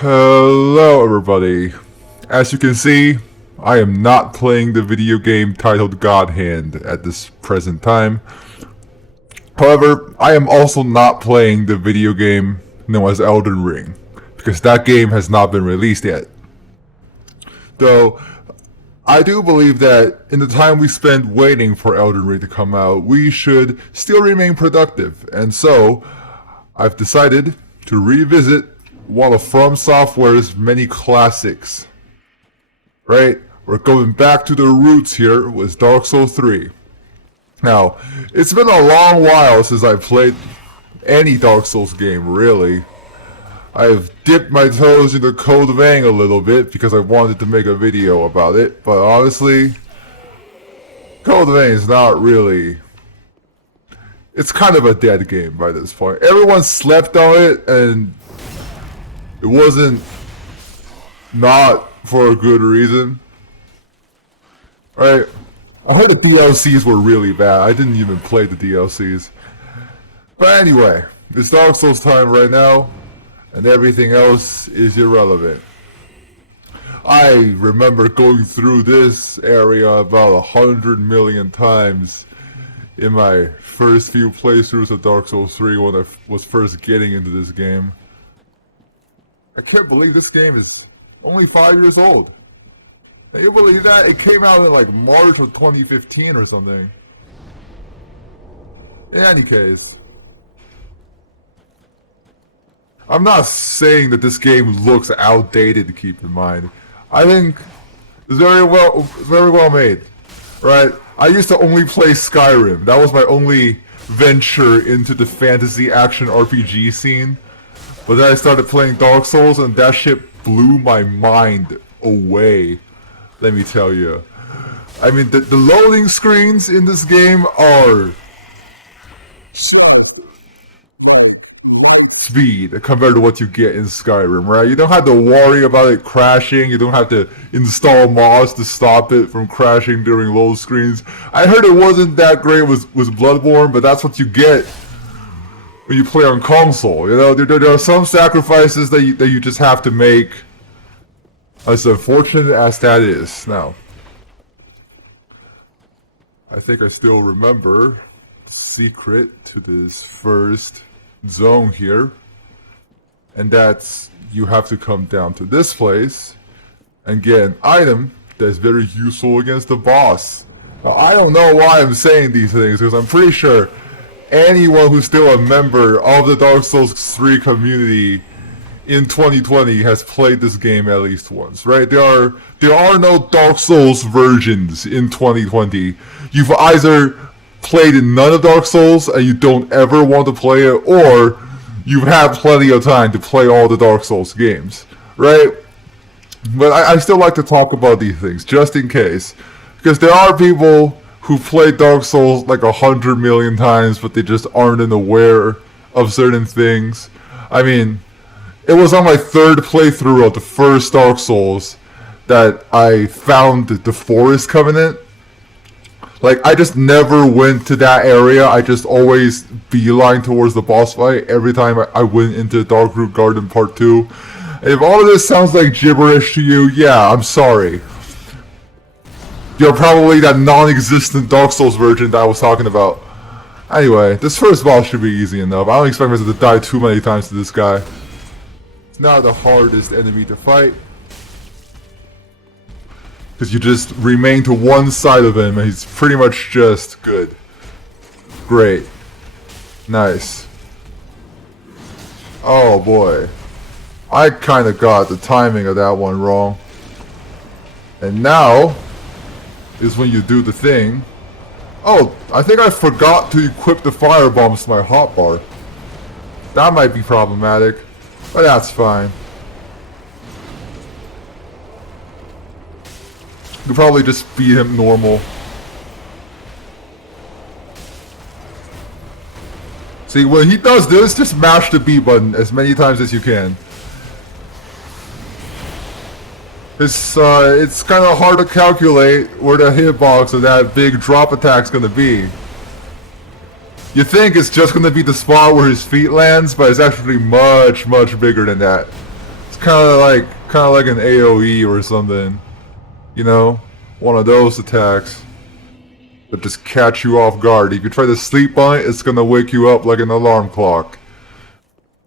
Hello everybody. As you can see, I am not playing the video game titled God Hand at this present time. However, I am also not playing the video game known as Elden Ring, because that game has not been released yet. Though, I do believe that in the time we spend waiting for Elden Ring to come out, we should still remain productive, and so, I've decided to revisit one of From Software's many classics. Right? We're going back to the roots here with Dark Souls 3. Now, it's been a long while since I played any Dark Souls game, really. I've dipped my toes into Code Vein a little bit because I wanted to make a video about it, but honestly, Code Vein is not really... It's kind of a dead game by this point. Everyone slept on it, and it wasn't not for a good reason. Right? I heard the DLCs were really bad. I didn't even play the DLCs. But anyway, it's Dark Souls time right now, and everything else is irrelevant. I remember going through this area about 100 million times in my first few playthroughs of Dark Souls 3 when I was first getting into this game. I can't believe this game is only 5 years old. Can you believe that? It came out in like March of 2015 or something. In any case, I'm not saying that this game looks outdated, keep in mind. I think it's very well made. Right? I used to only play Skyrim. That was my only venture into the fantasy action RPG scene. But then I started playing Dark Souls, and that shit blew my mind away, let me tell you. I mean, the loading screens in this game are speed compared to what you get in Skyrim, right? You don't have to worry about it crashing. You don't have to install mods to stop it from crashing during load screens. I heard it wasn't that great with Bloodborne, but that's what you get when you play on console. You know, there are some sacrifices that you just have to make, as unfortunate as that is. Now, I think I still remember the secret to this first zone here, and that's you have to come down to this place and get an item that's very useful against the boss. Now, I don't know why I'm saying these things, because I'm pretty sure anyone who's still a member of the Dark Souls 3 community in 2020 has played this game at least once, right? There are no Dark Souls versions in 2020. You've either played none of Dark Souls and you don't ever want to play it, or you've had plenty of time to play all the Dark Souls games, right? But I still like to talk about these things, just in case. Because there are people who played Dark Souls like 100 million times, but they just aren't aware of certain things. I mean, it was on my third playthrough of the first Dark Souls that I found the Forest Covenant. Like, I just never went to that area. I just always beeline towards the boss fight every time I went into Darkroot Garden Part 2. If all of this sounds like gibberish to you, yeah, I'm sorry. You're probably that non-existent Dark Souls version that I was talking about. Anyway, this first boss should be easy enough. I don't expect myself to die too many times to this guy. It's not the hardest enemy to fight, because you just remain to one side of him and he's pretty much just good. Great. Nice. Oh boy. I kinda got the timing of that one wrong. And now is when you do the thing. Oh, I think I forgot to equip the fire bombs to my hotbar. That might be problematic, but that's fine. You probably just beat him normal. See, when he does this, just mash the B button as many times as you can. It's kind of hard to calculate where the hitbox of that big drop attack's gonna be. You think it's just gonna be the spot where his feet lands, but it's actually much, much bigger than that. It's kind of like an AOE or something, you know, one of those attacks that just catch you off guard. If you try to sleep on it, it's gonna wake you up like an alarm clock.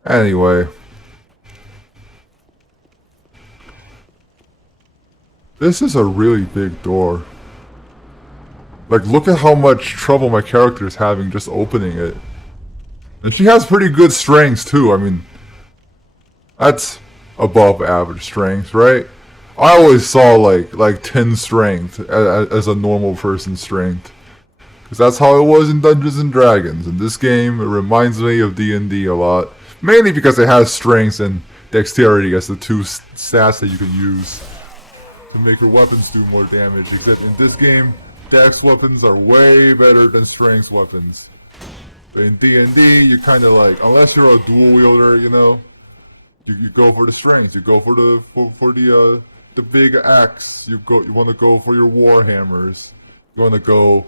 Anyway, this is a really big door. Like, look at how much trouble my character is having just opening it. And she has pretty good strengths too. I mean, that's above average strength, right? I always saw like 10 strength as a normal person's strength. Because that's how it was in Dungeons and Dragons. In this game, it reminds me of D&D a lot. Mainly because it has strength and dexterity as the two stats that you can use to make your weapons do more damage. Except in this game, dex weapons are way better than strength weapons. But in D&D, you kind of like, unless you're a dual wielder, you know, you go for the strength. You go for the big axe. You want to go for your war hammers. You want to go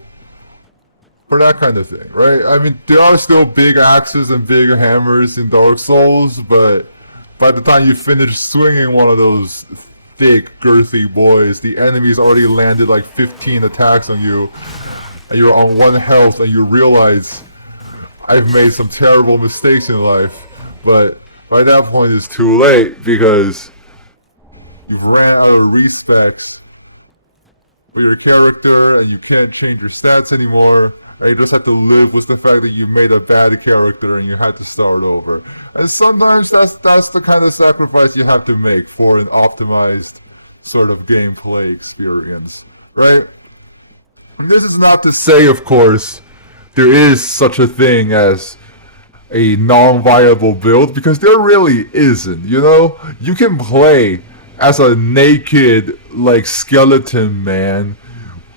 for that kind of thing, right? I mean, there are still big axes and big hammers in Dark Souls, but by the time you finish swinging one of those thick, girthy boys, the enemy's already landed like 15 attacks on you, and you're on 1 health, and you realize, I've made some terrible mistakes in life, but by that point it's too late, because you've ran out of respect for your character, and you can't change your stats anymore, and you just have to live with the fact that you made a bad character and you had to start over. And sometimes that's the kind of sacrifice you have to make for an optimized sort of gameplay experience, right? And this is not to say, of course, there is such a thing as a non-viable build, because there really isn't, you know? You can play as a naked, like, skeleton man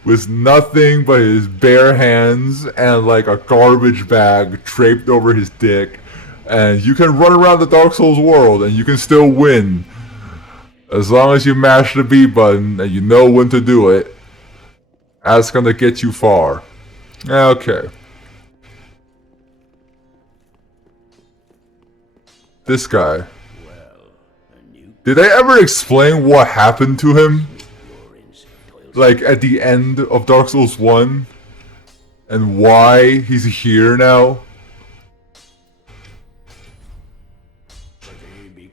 with nothing but his bare hands and like a garbage bag draped over his dick, and you can run around the Dark Souls world and you can still win as long as you mash the B button and you know when to do it. That's gonna get you far. Okay. This guy. Did they ever explain what happened to him? Like, at the end of Dark Souls 1? And why he's here now?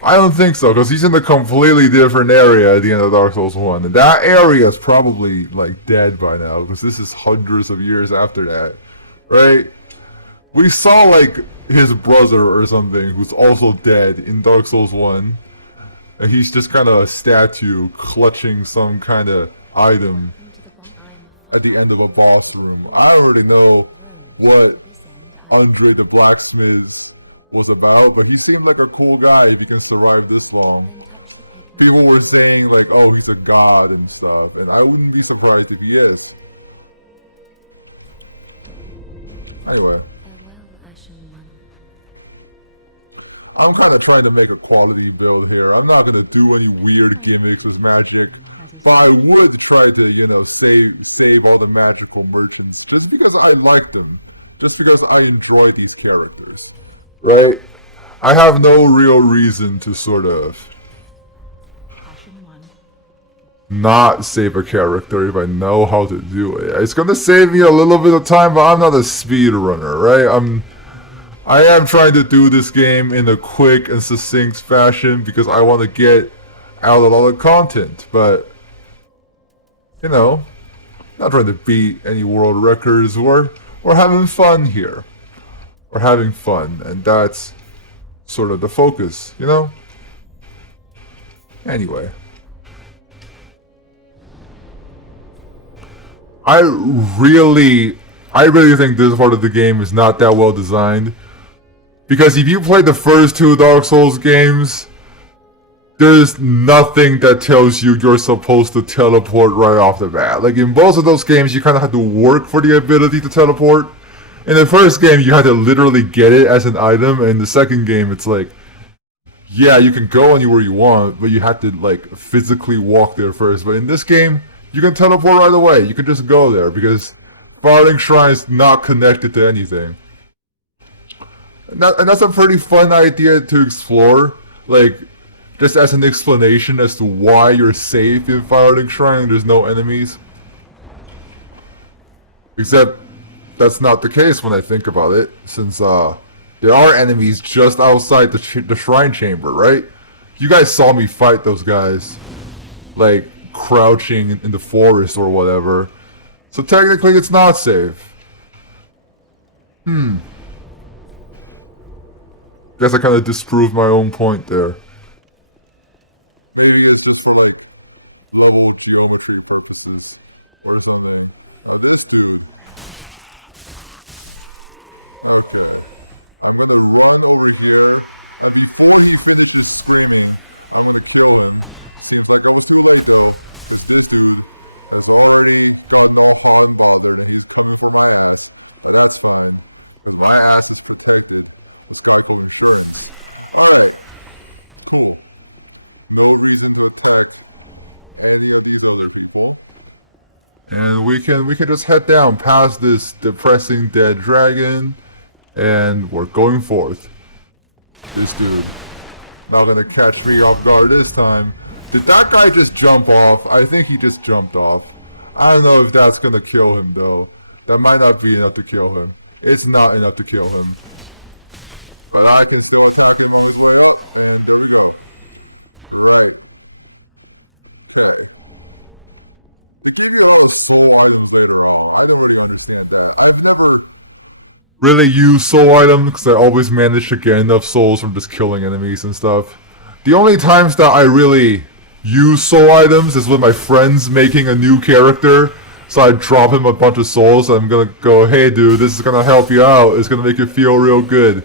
I don't think so, because he's in a completely different area at the end of Dark Souls 1. And that area is probably, like, dead by now, because this is hundreds of years after that. Right? We saw, like, his brother or something, who's also dead in Dark Souls 1. And he's just kind of a statue clutching some kind of item at the end of a boss room. I already know what Andre the Blacksmith was about, but he seemed like a cool guy if he can survive this long. People were saying like, oh, he's a god and stuff, and I wouldn't be surprised if he is. Anyway. I'm kind of trying to make a quality build here. I'm not going to do any weird gimmicks with magic, but I would try to, you know, save all the magical merchants, just because I like them, just because I enjoy these characters. Right? I have no real reason to sort of not save a character if I know how to do it. It's going to save me a little bit of time, but I'm not a speedrunner, right? I am trying to do this game in a quick and succinct fashion because I want to get out a lot of content, but, you know, not trying to beat any world records. We're having fun here. We're having fun, and that's sort of the focus, you know? Anyway. I really think this part of the game is not that well designed. Because if you play the first 2 Dark Souls games, there's nothing that tells you you're supposed to teleport right off the bat. Like, in both of those games, you kind of have to work for the ability to teleport. In the first game, you had to literally get it as an item, and in the second game, it's like, yeah, you can go anywhere you want, but you have to, like, physically walk there first. But in this game, you can teleport right away. You can just go there, because Farthing Shrine's not connected to anything. And that's a pretty fun idea to explore. Like, just as an explanation as to why you're safe in Firelink Shrine and there's no enemies. Except that's not the case when I think about it, since there are enemies just outside the shrine chamber, right? You guys saw me fight those guys, like crouching in the forest or whatever. So technically it's not safe. Guess I kind of disproved my own point there. Maybe it's just for like global geometry purposes. And we can just head down past this depressing dead dragon, and we're going forth. This dude not gonna catch me off guard this time. Did that guy just jump off? I think he just jumped off. I don't know if that's gonna kill him though. That might not be enough to kill him. It's not enough to kill him. But I can really use soul items because I always manage to get enough souls from just killing enemies and stuff. The only times that I really use soul items is with my friends making a new character. So I drop him a bunch of souls and I'm gonna go, hey dude, this is gonna help you out. It's gonna make you feel real good.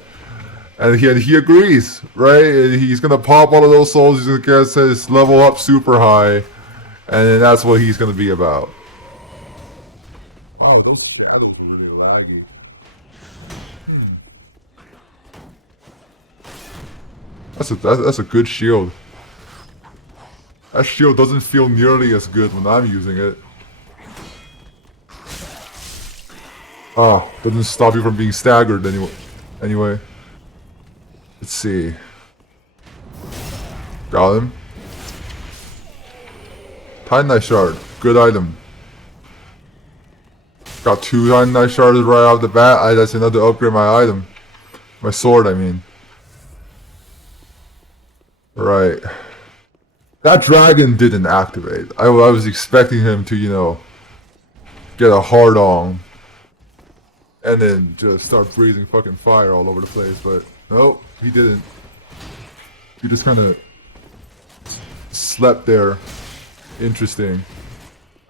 And he agrees, right? He's gonna pop all of those souls, he's gonna get his level up super high. And then that's what he's gonna be about. Wow, those shadows are really laggy. That's a good shield. That shield doesn't feel nearly as good when I'm using it. Oh, doesn't stop you from being staggered anyway. Let's see. Got him. Titanite shard, good item. Got 2 Titanite shards right off the bat. That's enough to upgrade my item. My sword, I mean. Right. That dragon didn't activate. I was expecting him to, you know, get a hard on. And then just start breathing fucking fire all over the place, but nope, he didn't. He just kind of slept there. Interesting.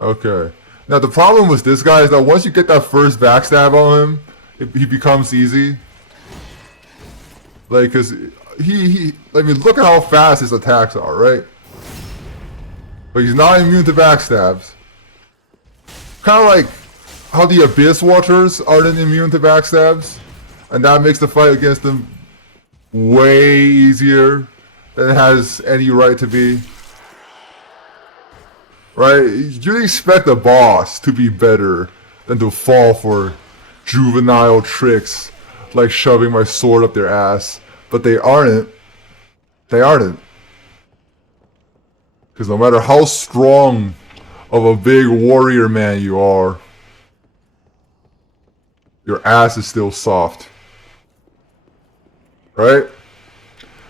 Okay. Now the problem with this guy is that once you get that first backstab on him, he becomes easy. Like, cause I mean, look at how fast his attacks are, right? But he's not immune to backstabs. Kind of like how the Abyss Watchers aren't immune to backstabs, and that makes the fight against them way easier than it has any right to be. Right? You'd expect a boss to be better than to fall for juvenile tricks like shoving my sword up their ass, but they aren't. They aren't. Because no matter how strong of a big warrior man you are, your ass is still soft. Right?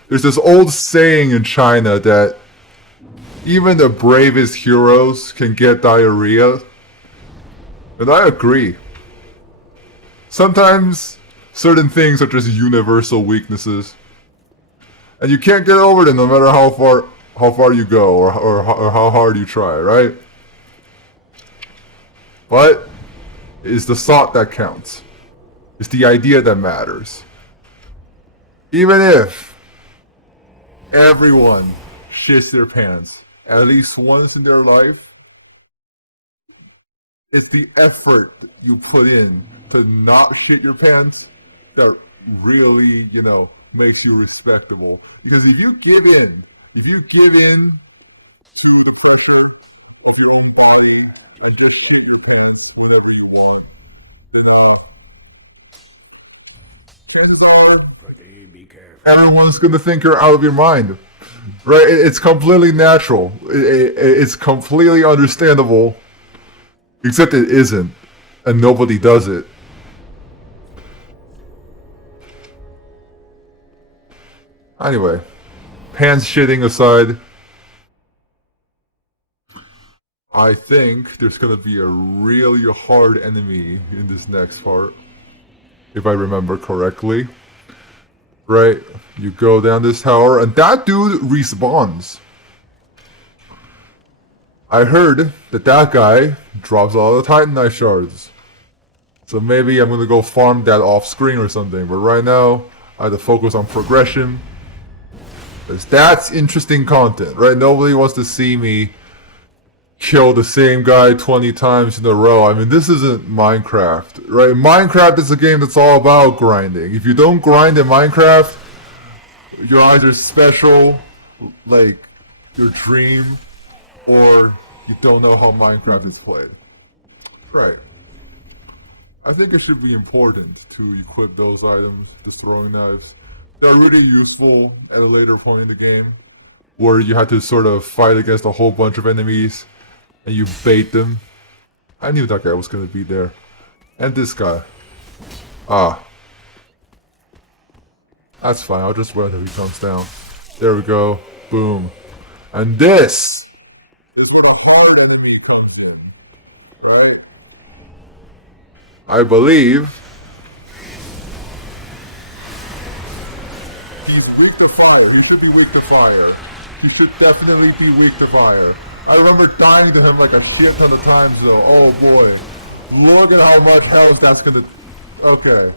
There's this old saying in China that even the bravest heroes can get diarrhea. And I agree. Sometimes certain things are just universal weaknesses. And you can't get over them no matter how far you go or how hard you try, right? But it's the thought that counts. It's the idea that matters. Even if everyone shits their pants at least once in their life, it's the effort you put in to not shit your pants that really, you know, makes you respectable. Because if you give in to the pressure of your own body and just shit your pants whenever you want, then everyone's gonna think you're out of your mind. Right? It's completely natural. It's completely understandable. Except it isn't. And nobody does it. Anyway, pants shitting aside, I think there's gonna be a really hard enemy in this next part. If I remember correctly. Right? You go down this tower, and that dude respawns. I heard that that guy drops all the Titanite shards. So maybe I'm gonna go farm that off screen or something. But right now, I have to focus on progression. Because that's interesting content, right? Nobody wants to see me kill the same guy 20 times in a row. I mean, this isn't Minecraft, right? Minecraft is a game that's all about grinding. If you don't grind in Minecraft, you're either special, like your dream, or you don't know how Minecraft is played. Right. I think it should be important to equip those items, the throwing knives. They're really useful at a later point in the game, where you have to sort of fight against a whole bunch of enemies, and you bait them. I knew that guy was gonna be there. And this guy. Ah. That's fine, I'll just wait until he comes down. There we go. Boom. And this is when a hard enemy comes in. Right? I believe he's weak to fire. He should be weak to fire. He should definitely be weak to fire. I remember dying to him like a shit ton of times though. Oh boy. Look at how much health that's gonna... Okay.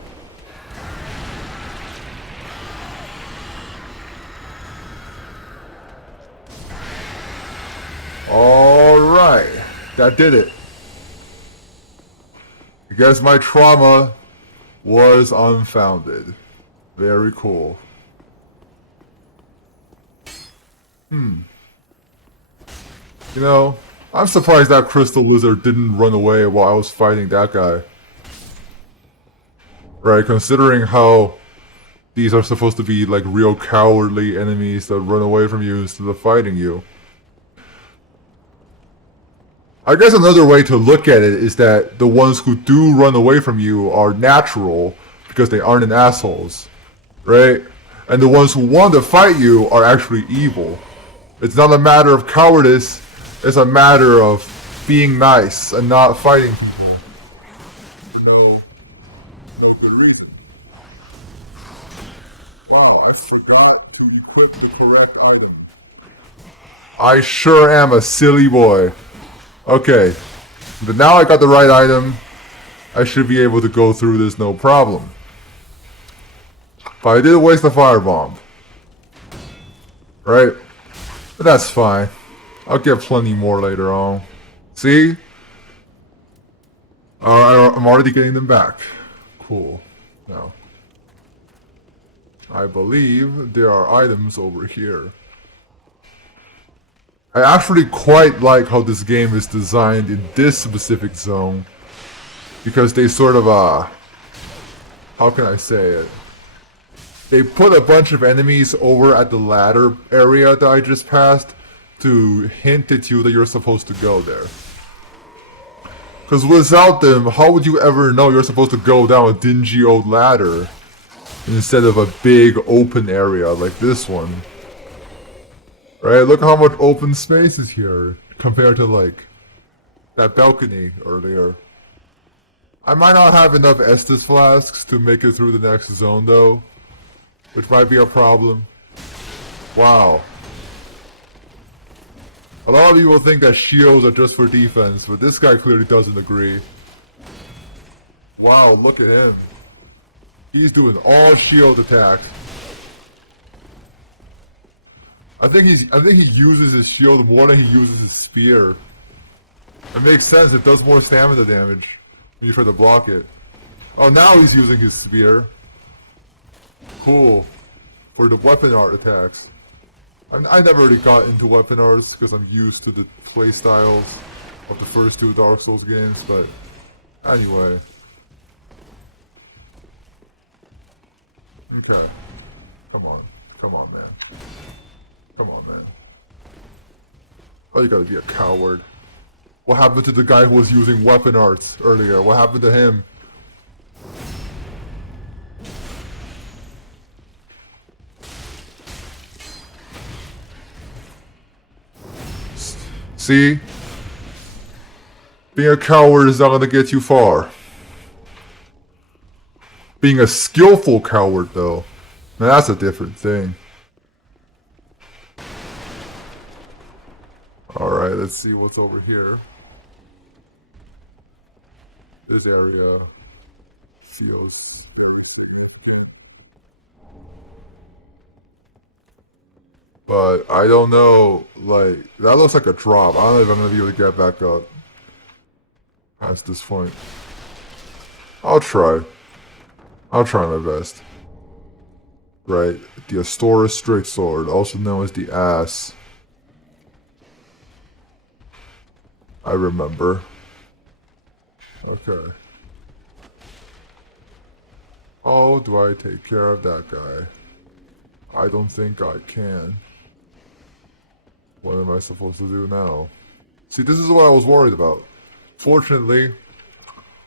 Alright. That did it. I guess my trauma was unfounded. Very cool. You know, I'm surprised that crystal lizard didn't run away while I was fighting that guy. Right, considering how these are supposed to be like real cowardly enemies that run away from you instead of fighting you. I guess another way to look at it is that the ones who do run away from you are natural because they aren't assholes, right? And the ones who want to fight you are actually evil. It's not a matter of cowardice, it's a matter of being nice and not fighting people. No good reason. Wow, I forgot to equip the correct item. I sure am a silly boy. Okay, but now I got the right item, I should be able to go through this no problem. But I did waste the firebomb. Right? But that's fine. I'll get plenty more later on. See? I'm already getting them back. Cool. Now, I believe there are items over here. I actually quite like how this game is designed in this specific zone. Because they sort of, how can I say it? They put a bunch of enemies over at the ladder area that I just passed to hint at you that you're supposed to go there. Because without them, how would you ever know you're supposed to go down a dingy old ladder instead of a big open area like this one? Right, look how much open space is here compared to like that balcony earlier. I might not have enough Estus flasks to make it through the next zone though, which might be a problem. Wow. A lot of people think that shields are just for defense, but this guy clearly doesn't agree. Wow, look at him. He's doing all shield attacks. I think he uses his shield more than he uses his spear. It makes sense, it does more stamina damage when you try to block it. Oh, now he's using his spear. Cool. For the weapon art attacks. I never really got into weapon arts because I'm used to the playstyles of the first two Dark Souls games, but anyway. Okay. Come on, man. Come on, man. Oh, you gotta be a coward. What happened to the guy who was using weapon arts earlier? What happened to him? See? Being a coward is not gonna get you far. Being a skillful coward, though, now that's a different thing. Alright, let's see what's over here. This area feels very significant. But I don't know, like, that looks like a drop. I don't know if I'm gonna be able to get back up past this point. I'll try. I'll try my best. Right, the Astora Straight Sword, also known as the Ass. I remember. Okay. How do I take care of that guy? I don't think I can. What am I supposed to do now? See, this is what I was worried about. Fortunately,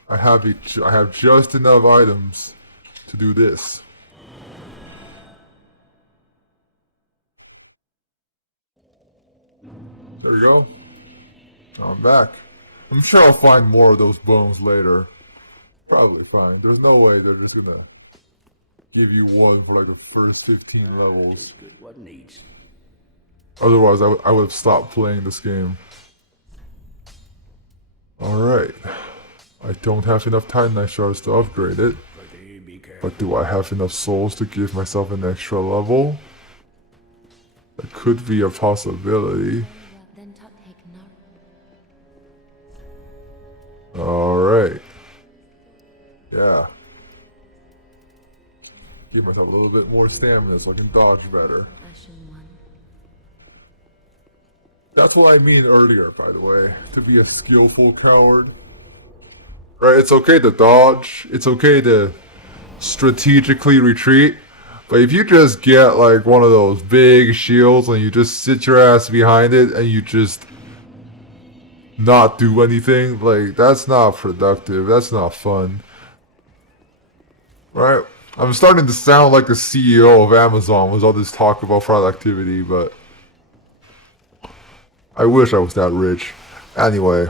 I have just enough items to do this. There you go. Now I'm back. I'm sure I'll find more of those bones later. Probably fine. There's no way they're just gonna give you one for like the first 15 levels. Just good what needs. Otherwise, I would have stopped playing this game. Alright. I don't have enough Titanite shards to upgrade it. But do I have enough souls to give myself an extra level? That could be a possibility. Alright. Yeah. Give myself a little bit more stamina so I can dodge better. That's what I mean earlier, by the way. To be a skillful coward. Right, it's okay to dodge. It's okay to strategically retreat. But if you just get like one of those big shields and you just sit your ass behind it and you just not do anything, like, that's not productive. That's not fun. Right? I'm starting to sound like the CEO of Amazon with all this talk about productivity, but I wish I was that rich. Anyway.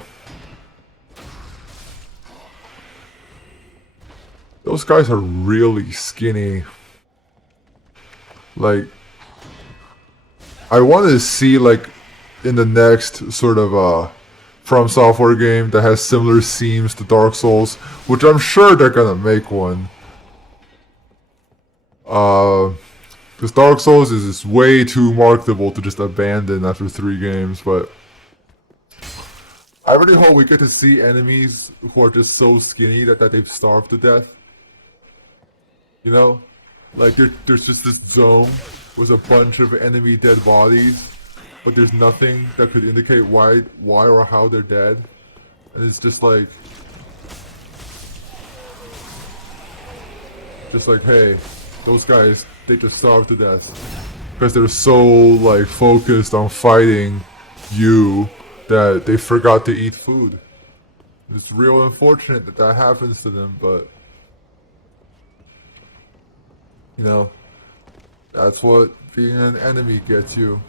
Those guys are really skinny. Like, I wanted to see, like, in the next sort of From Software game that has similar seams to Dark Souls, which I'm sure they're gonna make one. Because Dark Souls is way too marketable to just abandon after 3 games, but I really hope we get to see enemies who are just so skinny that they've starved to death. You know? Like, there's just this zone with a bunch of enemy dead bodies, but there's nothing that could indicate why or how they're dead. And it's just like, hey, those guys, they just starved to death. Because they're so, like, focused on fighting you that they forgot to eat food. It's real unfortunate that that happens to them, but you know, that's what being an enemy gets you.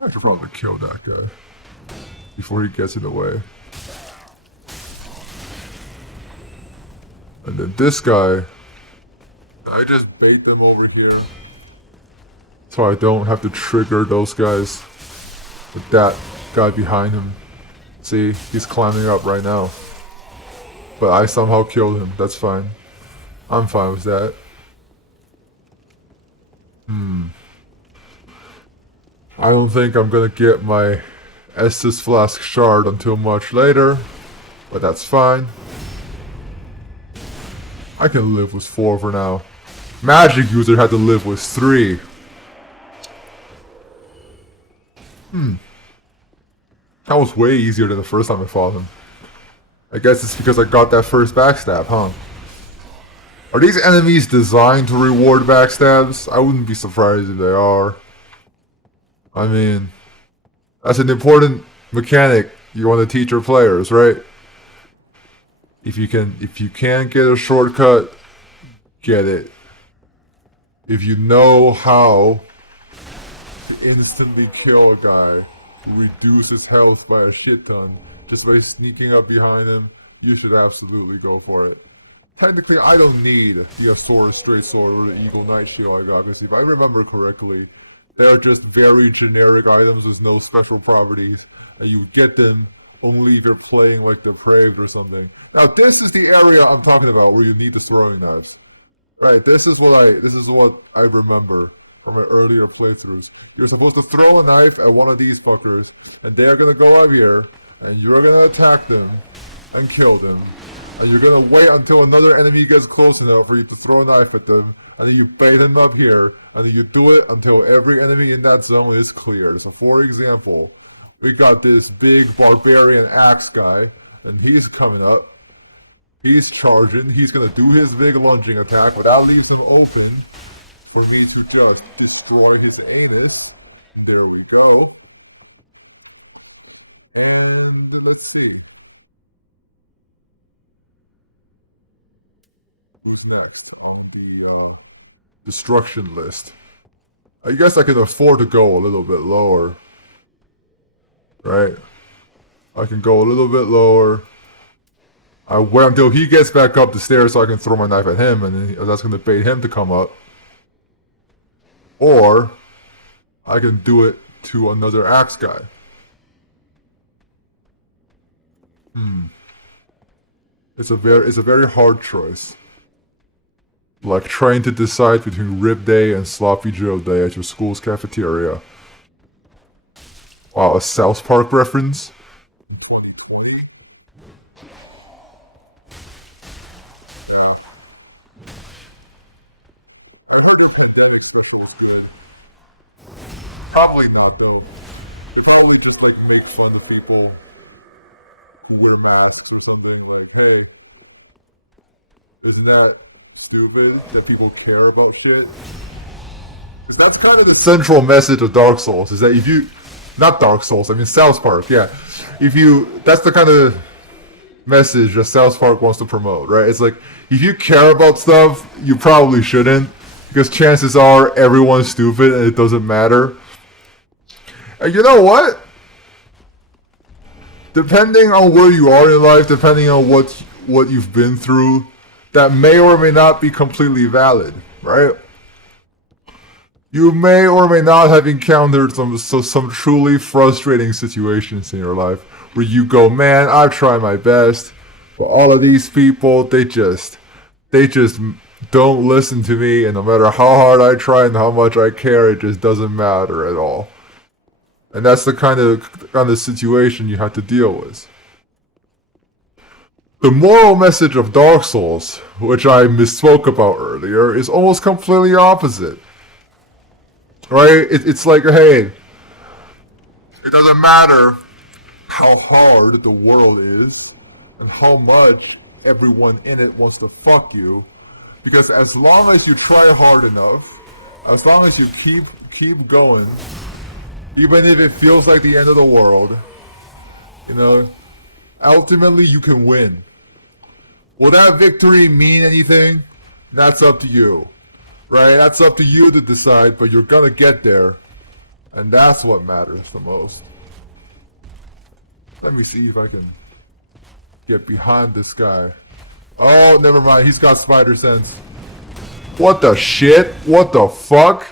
I should probably kill that guy before he gets in the way. And then this guy, I just bait them over here so I don't have to trigger those guys with that guy behind him. See, he's climbing up right now. But I somehow killed him, that's fine. I'm fine with that. I don't think I'm gonna get my Estus Flask shard until much later, but that's fine. I can live with 4 for now. Magic user had to live with 3. That was way easier than the first time I fought him. I guess it's because I got that first backstab, huh? Are these enemies designed to reward backstabs? I wouldn't be surprised if they are. I mean, that's an important mechanic you want to teach your players, right? If you can't get a shortcut, get it. If you know how to instantly kill a guy who reduces health by a shit ton just by sneaking up behind him, you should absolutely go for it. Technically, I don't need the Asura Straight Sword or the Eagle Knight Shield I got, because if I remember correctly, they are just very generic items with no special properties, and you get them only if you're playing like Depraved or something. Now, this is the area I'm talking about where you need the throwing knives. Right, this is what I remember from my earlier playthroughs. You're supposed to throw a knife at one of these fuckers, and they're gonna go up here, and you're gonna attack them and kill them. And you're gonna wait until another enemy gets close enough for you to throw a knife at them, and then you bait them up here, and then you do it until every enemy in that zone is cleared. So for example, we got this big barbarian axe guy, and he's coming up. He's charging. He's gonna do his big lunging attack without leaving him open for me to just destroy his anus. And there we go. And let's see. Who's next on the destruction list? I guess I can afford to go a little bit lower. Right? I can go a little bit lower. I wait until he gets back up the stairs so I can throw my knife at him, and then that's going to bait him to come up. Or I can do it to another axe guy. It's a very hard choice. Like trying to decide between Rib Day and Sloppy Joe Day at your school's cafeteria. Wow, a South Park reference? Probably not, though. If I would just like make fun of people who wear masks or something, like, hey, isn't that stupid that people care about shit? But that's kind of the central message of Dark Souls, is that if you... Not Dark Souls, I mean South Park, yeah. That's the kind of message that South Park wants to promote, right? It's like, if you care about stuff, you probably shouldn't, because chances are everyone's stupid and it doesn't matter. And you know what? Depending on where you are in life, depending on what you've been through, that may or may not be completely valid, right? You may or may not have encountered some truly frustrating situations in your life where you go, man, I've tried my best, but all of these people, they just don't listen to me, and no matter how hard I try and how much I care, it just doesn't matter at all. And that's the kind of situation you have to deal with. The moral message of Dark Souls, which I misspoke about earlier, is almost completely opposite. Right? It's like, hey, it doesn't matter how hard the world is and how much everyone in it wants to fuck you, because as long as you try hard enough, as long as you keep going, even if it feels like the end of the world, you know, ultimately you can win. Will that victory mean anything? That's up to you. Right? That's up to you to decide, but you're gonna get there. And that's what matters the most. Let me see if I can get behind this guy. Oh, never mind. He's got spider sense. What the shit? What the fuck?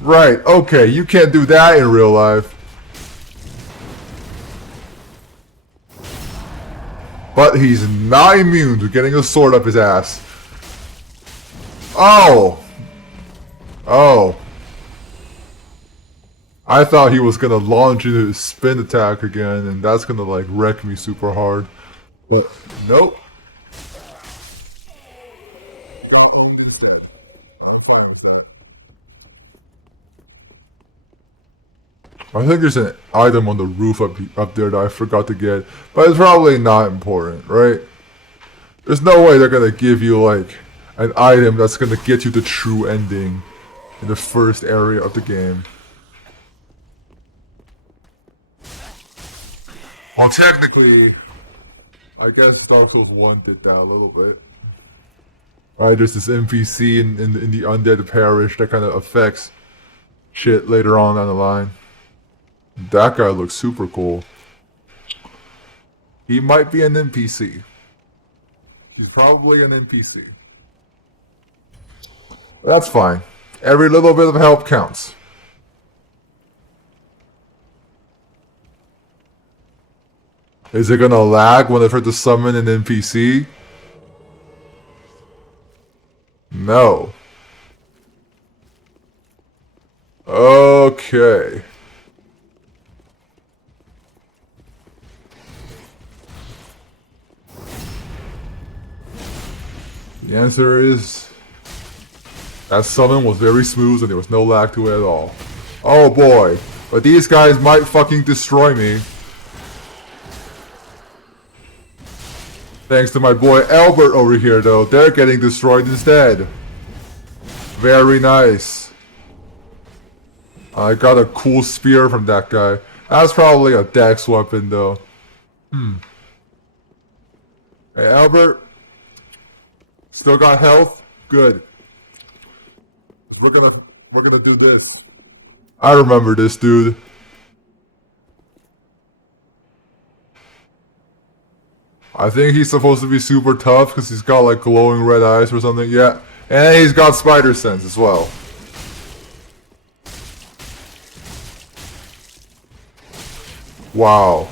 Right, okay, you can't do that in real life. But he's not immune to getting a sword up his ass. Oh! Oh. I thought he was gonna launch into his spin attack again, and that's gonna like wreck me super hard. But nope. I think there's an item on the roof up there that I forgot to get, but it's probably not important, right? There's no way they're gonna give you like an item that's gonna get you the true ending in the first area of the game. Well, technically, I guess Dark Souls 1 did that a little bit. Right, there's this NPC in the Undead Parish that kind of affects shit later on down the line. That guy looks super cool. He might be an NPC. He's probably an NPC. That's fine. Every little bit of help counts. Is it gonna lag when I try to summon an NPC? No. Okay. The answer is that summon was very smooth and there was no lag to it at all. Oh boy, but these guys might fucking destroy me. Thanks to my boy Albert over here though, they're getting destroyed instead. Very nice. I got a cool spear from that guy. That's probably a dex weapon though. Hey Albert. Still got health? Good. We're gonna do this. I remember this dude. I think he's supposed to be super tough because he's got like glowing red eyes or something. Yeah. And he's got spider sense as well. Wow.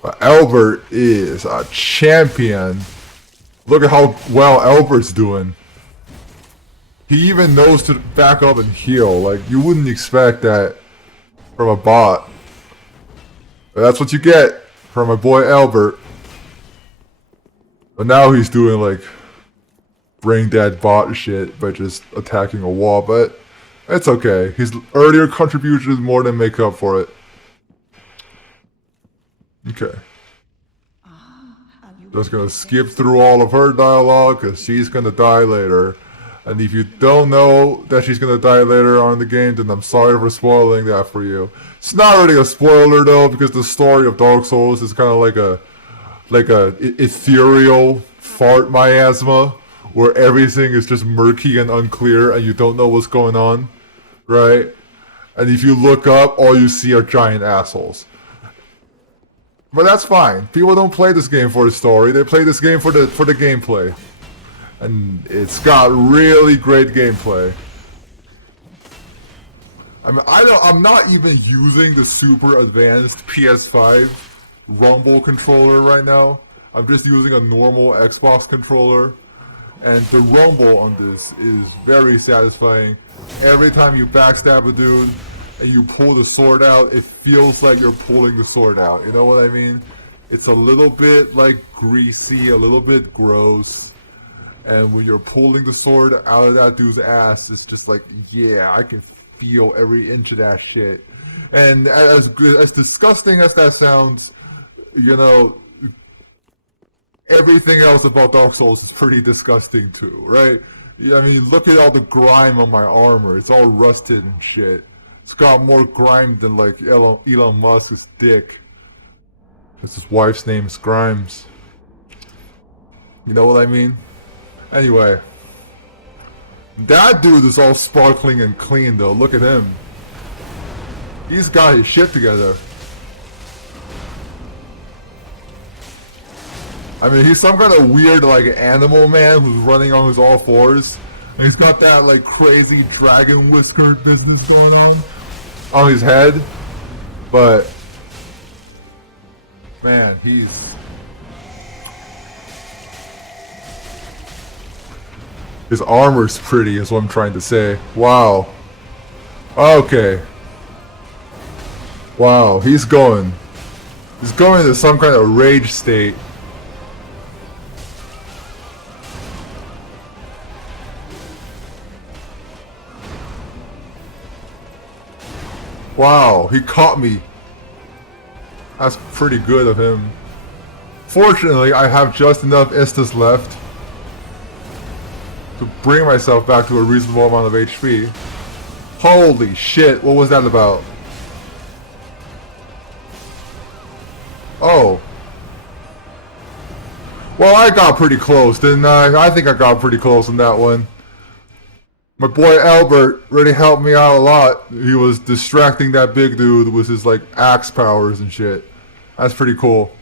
But Albert is a champion. Look at how well Albert's doing. He even knows to back up and heal. Like, you wouldn't expect that from a bot. But that's what you get from my boy Albert. But now he's doing like brain dead bot shit by just attacking a wall. But it's okay. His earlier contributions more than make up for it. Okay. Just gonna skip through all of her dialogue because she's gonna die later. And if you don't know that she's gonna die later on in the game, then I'm sorry for spoiling that for you. It's not really a spoiler though, because the story of Dark Souls is kind of like a ethereal fart miasma where everything is just murky and unclear and you don't know what's going on, right? And if you look up, all you see are giant assholes. But that's fine. People don't play this game for the story. They play this game for the gameplay. And it's got really great gameplay. I mean, I'm not even using the super advanced PS5 Rumble controller right now. I'm just using a normal Xbox controller. And the rumble on this is very satisfying. Every time you backstab a dude and you pull the sword out, it feels like you're pulling the sword out. You know what I mean? It's a little bit like greasy, a little bit gross. And when you're pulling the sword out of that dude's ass, it's just like, yeah, I can feel every inch of that shit. And as disgusting as that sounds, you know, everything else about Dark Souls is pretty disgusting too, right? I mean, look at all the grime on my armor. It's all rusted and shit. It's got more grime than like Elon Musk's dick. His wife's name is Grimes. You know what I mean? Anyway. That dude is all sparkling and clean though. Look at him. He's got his shit together. I mean, he's some kind of weird, like, animal man who's running on his all fours. And he's got that, like, crazy dragon whisker on his head. But, man, his armor's pretty, is what I'm trying to say. Wow. Okay. Wow, he's going into some kind of rage state. Wow, he caught me. That's pretty good of him. Fortunately, I have just enough Estus left to bring myself back to a reasonable amount of HP. Holy shit, what was that about? Oh. Well, I got pretty close, didn't I? I think I got pretty close on that one. My boy Albert really helped me out a lot. He was distracting that big dude with his, like, axe powers and shit. That's pretty cool.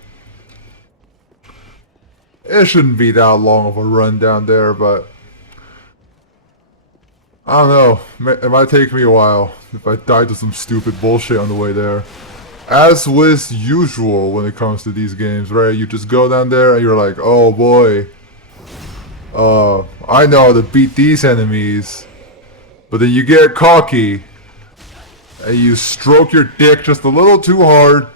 It shouldn't be that long of a run down there, but I don't know. It might take me a while if I die to some stupid bullshit on the way there. As was usual when it comes to these games, right? You just go down there and you're like, oh boy, I know how to beat these enemies. But then you get cocky and you stroke your dick just a little too hard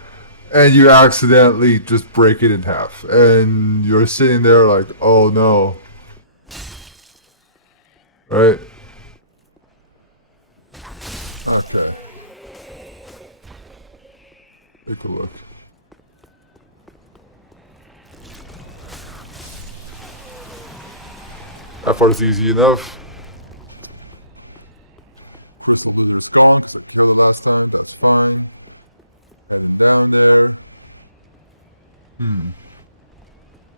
and you accidentally just break it in half. And you're sitting there like, oh no. Right? Okay. Take a look. That part is easy enough.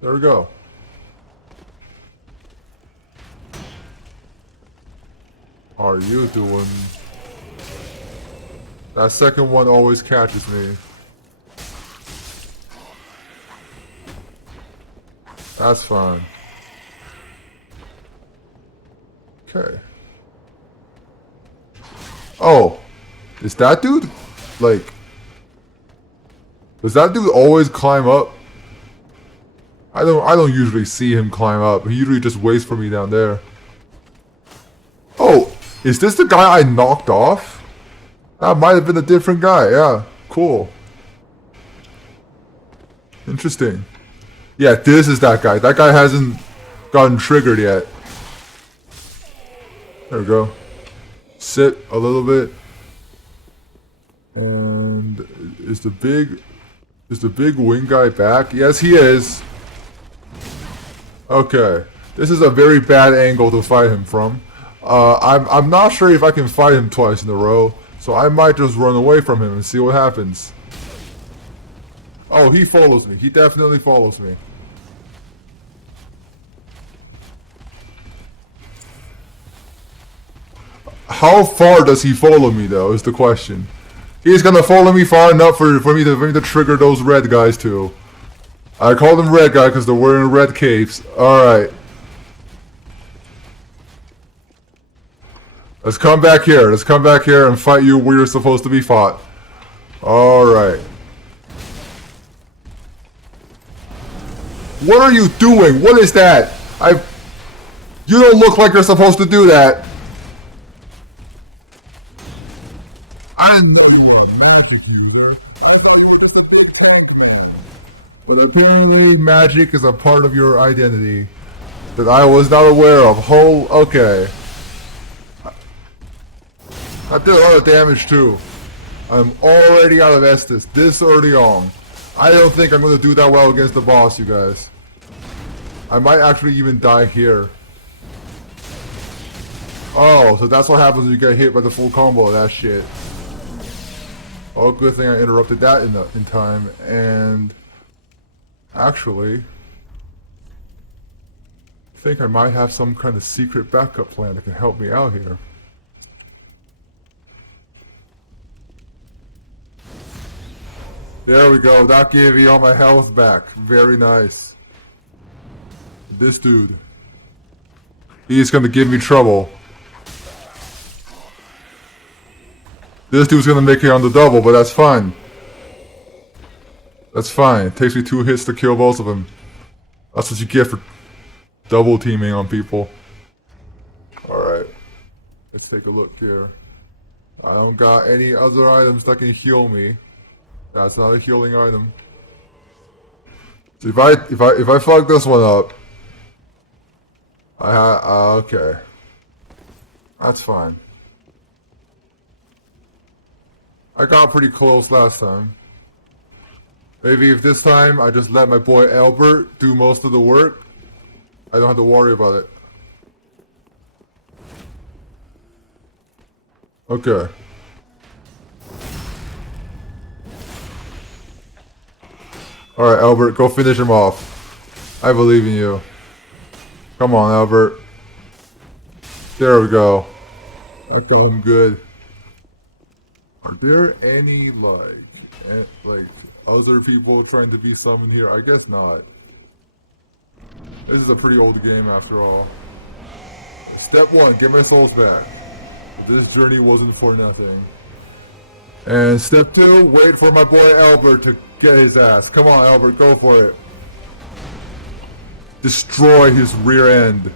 There we go. How are you doing? That second one always catches me. That's fine. Okay. Oh, is that dude? Like, does that dude always climb up? I don't usually see him climb up. He usually just waits for me down there. Oh, is this the guy I knocked off? That might have been a different guy. Yeah, cool. Interesting. Yeah, this is that guy. That guy hasn't gotten triggered yet. There we go. Sit a little bit. And is the big wing guy back? Yes, he is. Okay. This is a very bad angle to fight him from. I'm not sure if I can fight him twice in a row, so I might just run away from him and see what happens. Oh, he follows me. He definitely follows me. How far does he follow me, though, is the question. He's gonna follow me far enough for me to trigger those red guys, too. I call them red guy because they're wearing red capes. Alright. Let's come back here. Let's come back here and fight you where you're supposed to be fought. Alright. What are you doing? What is that? You don't look like you're supposed to do that. I didn't know you were magic user. But apparently magic is a part of your identity that I was not aware of. Okay. I did a lot of damage too. I'm already out of Estus this early on. I don't think I'm going to do that well against the boss, you guys. I might actually even die here. Oh, so that's what happens when you get hit by the full combo of that shit. Oh, good thing I interrupted that in time. And actually, I think I might have some kind of secret backup plan that can help me out here. There we go. That gave me all my health back. Very nice. This dude. He's gonna give me trouble. This dude's gonna make it on the double, but that's fine. That's fine. It takes me 2 hits to kill both of them. That's what you get for double teaming on people. Alright. Let's take a look here. I don't got any other items that can heal me. That's not a healing item. So if I fuck this one up, okay. That's fine. I got pretty close last time. Maybe if this time I just let my boy Albert do most of the work, I don't have to worry about it. Okay. Alright, Albert, go finish him off. I believe in you. Come on, Albert. There we go. I got him good. Are there any, like, other people trying to be summoned here? I guess not. This is a pretty old game after all. Step 1, get my souls back. This journey wasn't for nothing. And step 2, wait for my boy Albert to get his ass. Come on, Albert, go for it. Destroy his rear end.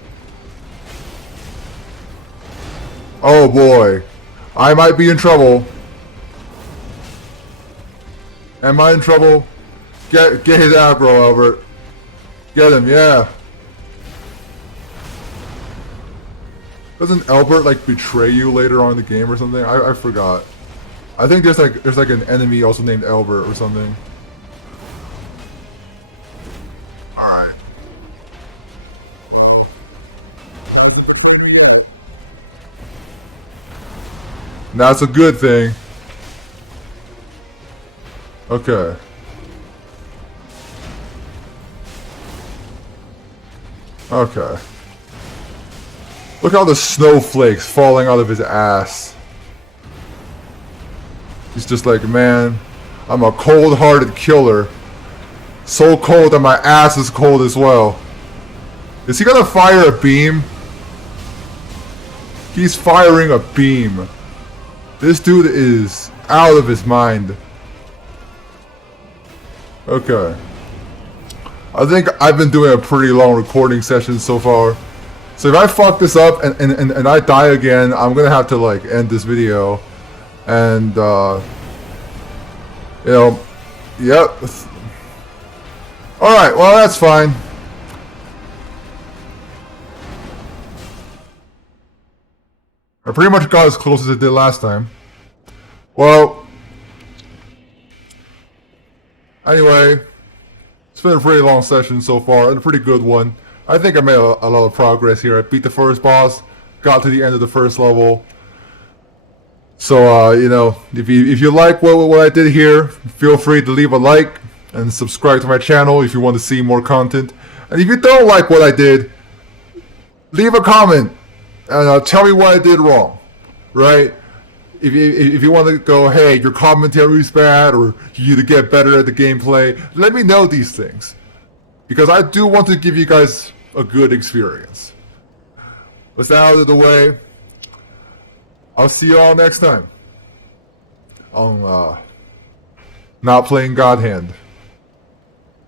Oh boy. I might be in trouble. Am I in trouble? Get his aggro, Albert. Get him, yeah. Doesn't Albert like betray you later on in the game or something? I forgot. I think there's like an enemy also named Albert or something. Alright. That's a good thing. Okay. Okay. Look at all the snowflakes falling out of his ass. He's just like, man, I'm a cold-hearted killer. So cold that my ass is cold as well. Is he gonna fire a beam? He's firing a beam. This dude is out of his mind. Okay. I think I've been doing a pretty long recording session so far. So if I fuck this up and I die again, I'm gonna have to like end this video. And you know, yep. Alright, well that's fine. I pretty much got as close as I did last time. Well, anyway, it's been a pretty long session so far, and a pretty good one. I think I made a lot of progress here. I beat the first boss, got to the end of the first level. So, you know, if you like what I did here, feel free to leave a like and subscribe to my channel if you want to see more content. And if you don't like what I did, leave a comment and tell me what I did wrong, right? If you want to go, hey, your commentary is bad, or you need to get better at the gameplay, let me know these things. Because I do want to give you guys a good experience. With that out of the way, I'll see you all next time on Not Playing God Hand.